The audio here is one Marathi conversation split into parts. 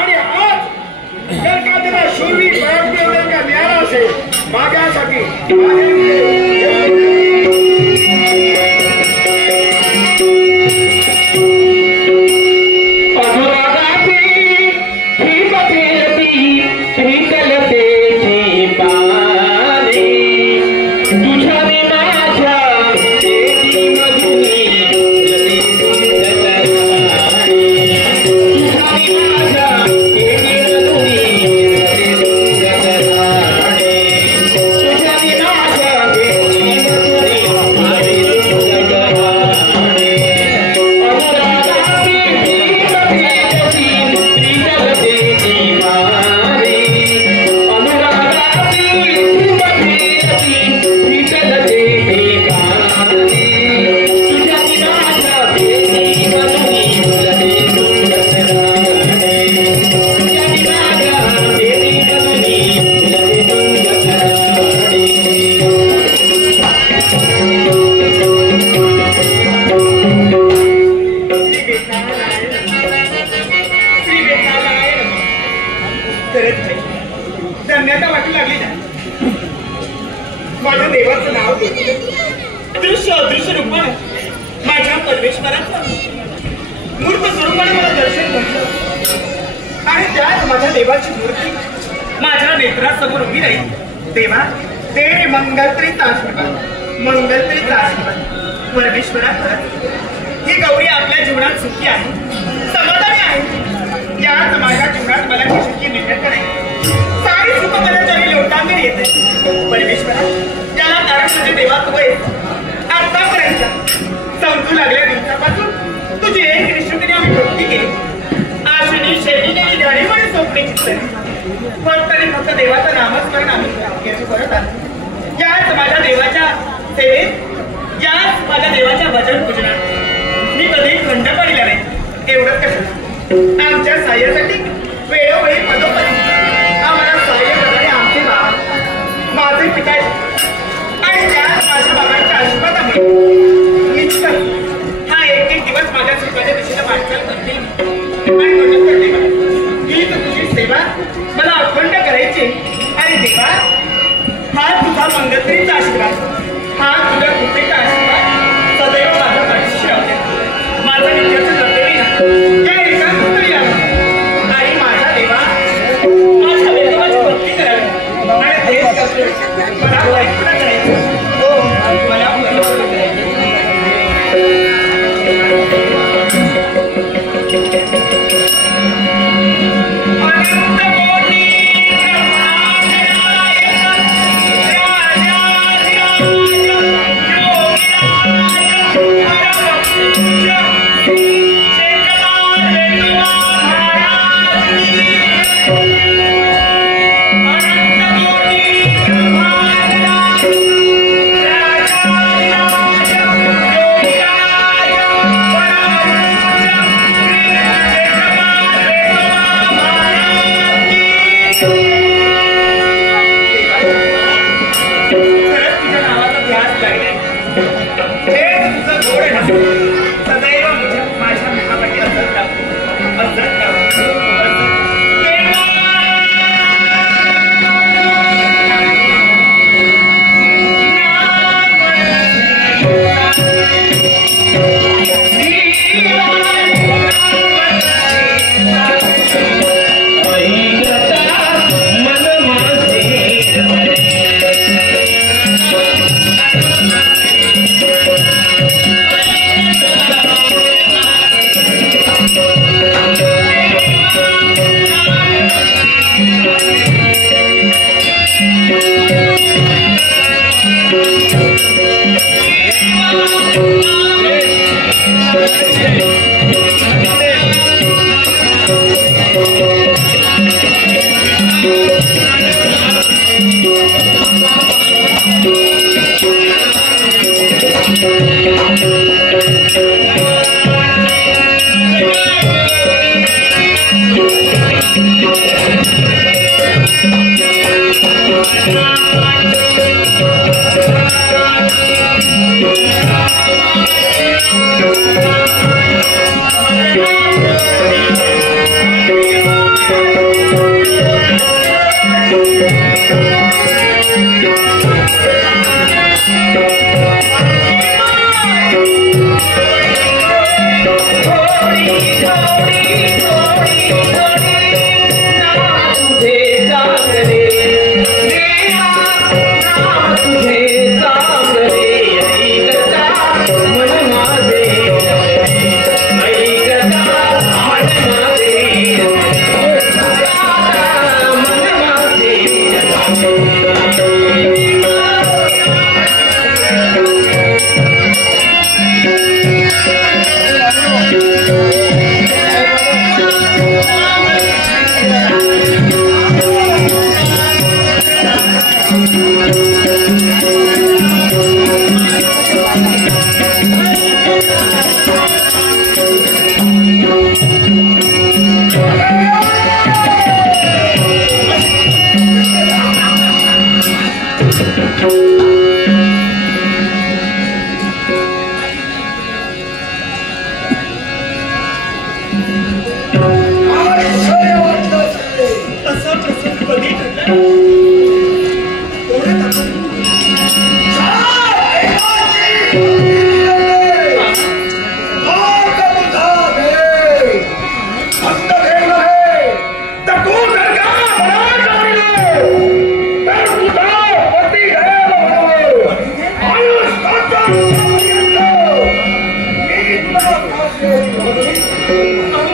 आणि आज जर का त्याला शूरवी पराक्रम जर का मिळाला असेल माझ्यासाठी धन्यता वाटू लागली ना माझ्या देवाचं नाव दृश्य अदृश्य रूपाने माझ्या परमेश्वराचं मूर्त स्वरूपाने मला दर्शन घडलं आणि त्यात माझ्या देवाची मूर्ती माझ्या नेत्रासमोर उभी राहील। देवा ते मंगलत्रीचा आशीर्वाद मंगलत्रीचा आशीर्वाद परमेश्वरा खरंच ही गौरी आपल्या जीवनात सुखी आहे समाधानी आहे। याच माझ्या जीवनात मला ही सुखी मिळत नाही सारी सुख मला जरी लोटांगण येते परमेश्वरा त्याला कारण तुझे देवा तू आतापर्यंत समजू लागल्या दिवसापासून तुझी एक निष्ठेने आम्ही भक्ती केली आशेने शेतीने ध्यानीमुळे स्वप्ने चित्तली फक्त देवाचं नामस्मरण आम्ही याची परत आलो। याच माझ्या देवाच्या सेवेत याच माझ्या देवाच्या भजन पूजनात मी कधी खंड पडला नाही। एवढंच कसं आमच्या साह्यासाठी वेळोवेळी पदोपदी आम्हाला सहाय्य करणारे आमचे बाबा माझे पिता आणि त्यात माझ्या बाबांच्या आशीर्वादामुळे निश्चित हा एक दिवस माझ्या सुखाच्या दिशेला वाटचाल करते आणि मदत करते मला ही तुझी सेवा मला अखंड करायची आणि देवा हा तुझा मंगलत्रीचा आशीर्वाद हा तुझ्या कृपेचा आशीर्वाद सदैव माझा पाठीशी राहते। माझा नित्याचं कर्तव्य या एका पुत्री आणि माझा देवा माझ्या देवाची भक्ती करावी आणि तेच कर्तव्य मला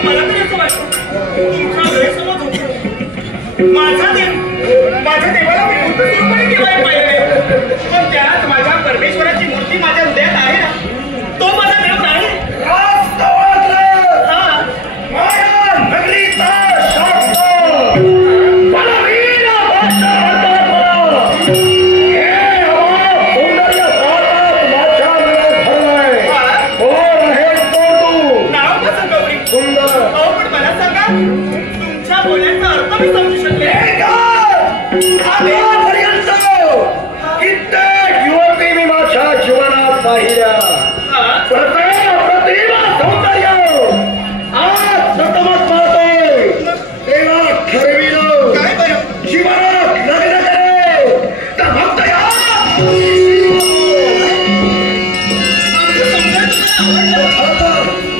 मला तरी असं वाटतं तुमचा गैरसमज होतो. माझ्या देवाला मी मूर्त स्वरूपाने ठेवायला पाहिजे, पण त्यात माझ्या परमेश्वराची मूर्ती माझ्या हृदयात आहे ना, तो माझा देव नाही. तुमच्या बोलण्याचा अर्थ मी समजू शकले. कित्येक युवती मी माझ्या जीवनात पाहिल्या, प्रतिमा सौंदर्य आज सतमत पाहतोय. तेव्हा ठरविलं काय बरं जीवनात लग्न करे तर फक्त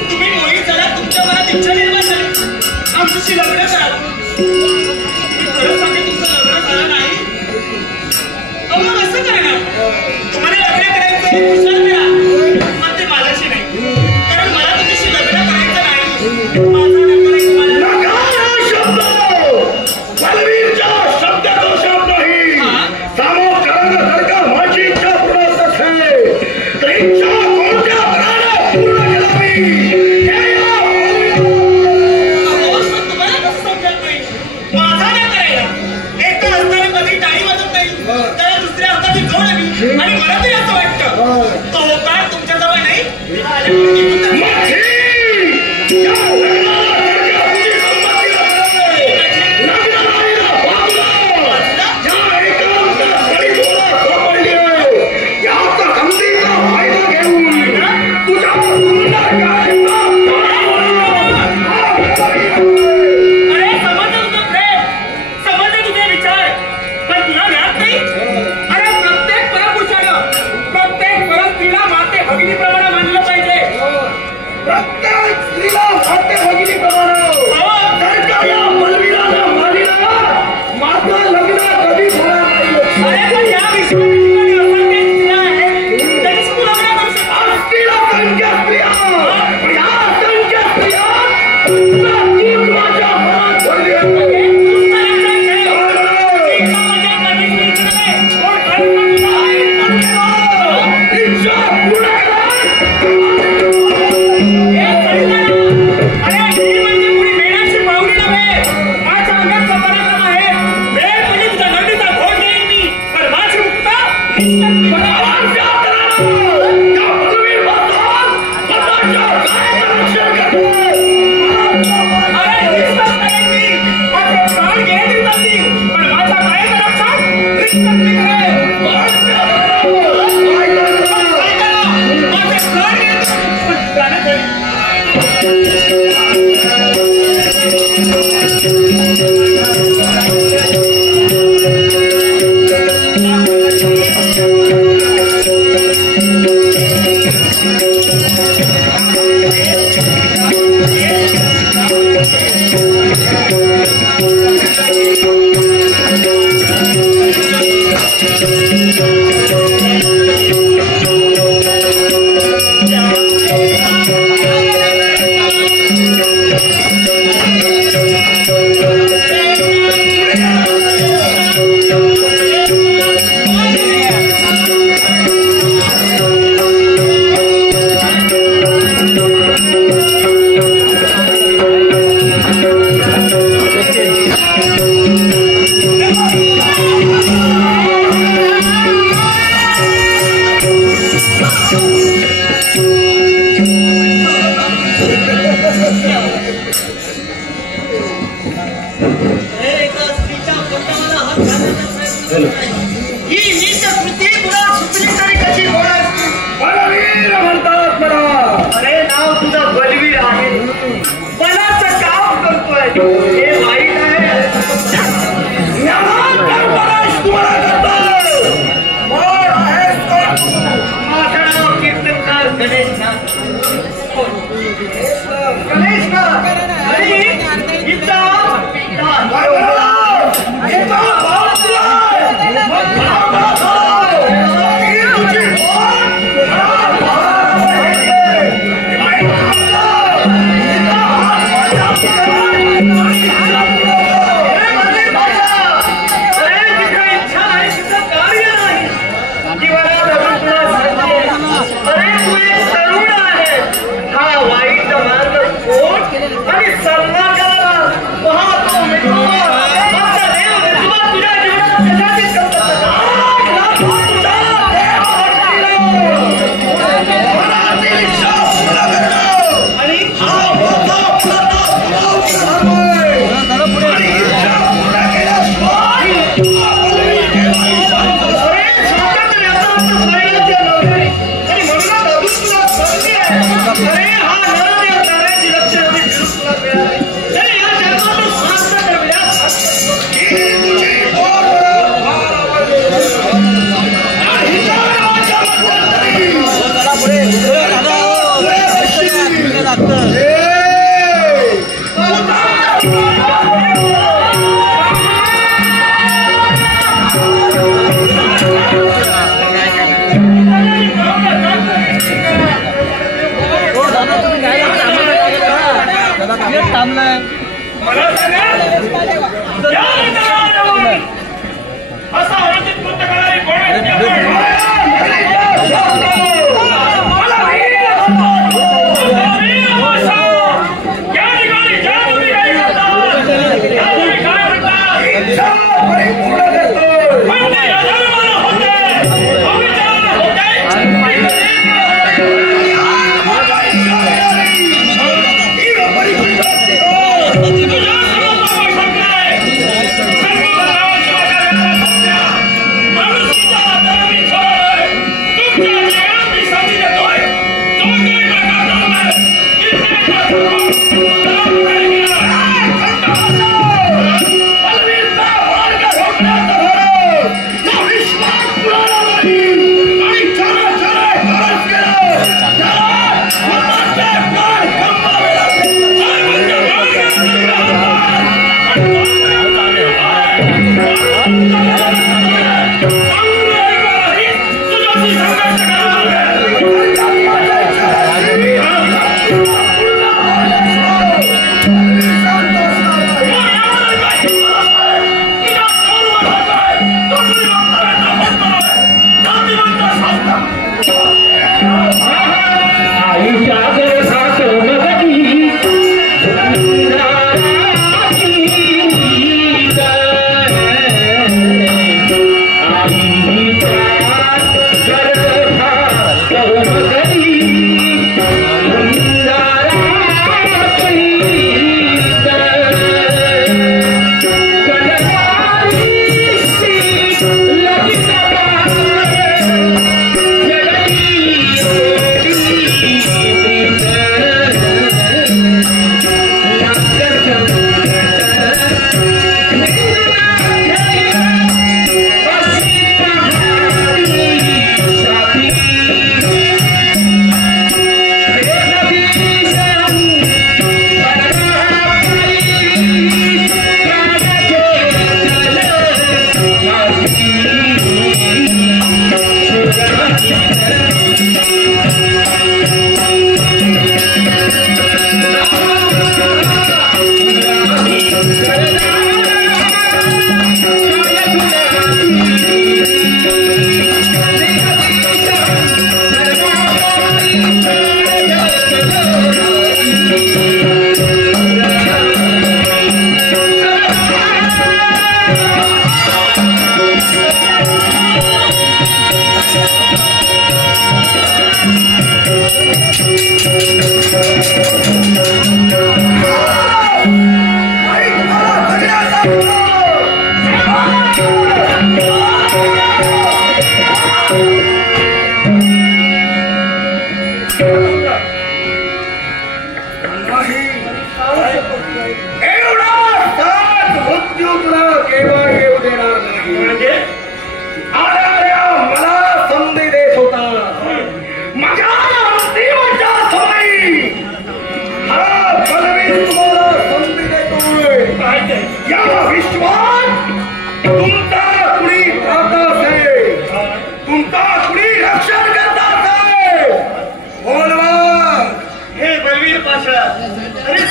तुम्ही मुली जरा तुमच्या मनात इच्छा निर्माण झाली आमच्याशी लग्न करा. खरं सांगे तुमचं लग्न झालं नाही. मग असं करा ना, तुम्हाला लग्न करायचं कुशल करा, पण ते माझ्याशी नाही, कारण मला तुमच्याशी लग्न करायचं नाही. माझा नंबर आहे तुम्हाला. बलवीरच्या शब्दाचा शब्द नाही. सामोपचारासारखा माझी इच्छा पूर्ण असेल तर इच्छा कोणत्या प्राणात पूर्ण केलावी. तुम्हाला कसं समजत नाही. माझा नाही करायला. एका हस्ताने कधी टाळी वाजत नाही, तर दुसऱ्या हाताची जोड हवी. आणि मला तरी असं वाटतं तो होकार तुमच्याजवळ नाही, तेव्हा आल्यामुळे निघून जा. अरे समजलं तुझं प्रेम, समजले तुझे विचार, पण तुला ज्ञात नाही. अरे प्रत्येक परपुरुषानं प्रत्येक परस्त्रीला माते भगिनीप्रमाणे मानलं पाहिजे. प्रत्येक स्त्रीला माते भगिनीप्रमाणे जर का या बलवीराला मानिला माझं लग्न कधीच होणार नाही. अरे पण या विश्वाची असंख्य स्त्रिया आहेत, त्याच्याशी तू लग्न करू शकतो. असतील असंख्य स्त्रिया, पण या असंख्य स्त्रिया तूच माझ्या मनात भरली आहे. इच्छा पूर्ण करा. ही नीच कृती तुला सुचली तरी कशी होणार? बलवीर म्हणतात मला. अरे नाव तुझं बलवीर आहे, बलाचं काम करतोय, हे वाईट आहे. माझं नाव कीर्तनकार गणेश नाथ. गणेश नाथ आणि इथं तुझी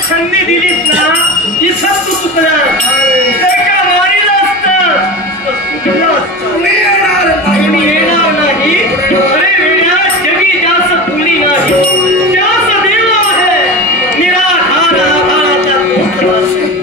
संधी दिलीस ना इथं तू चुकला एका वारीला असतं मी येणार नाही अरे वेड्या जगी जास्त फुली नाही जास्त देव आहे निराधार आभाळाचा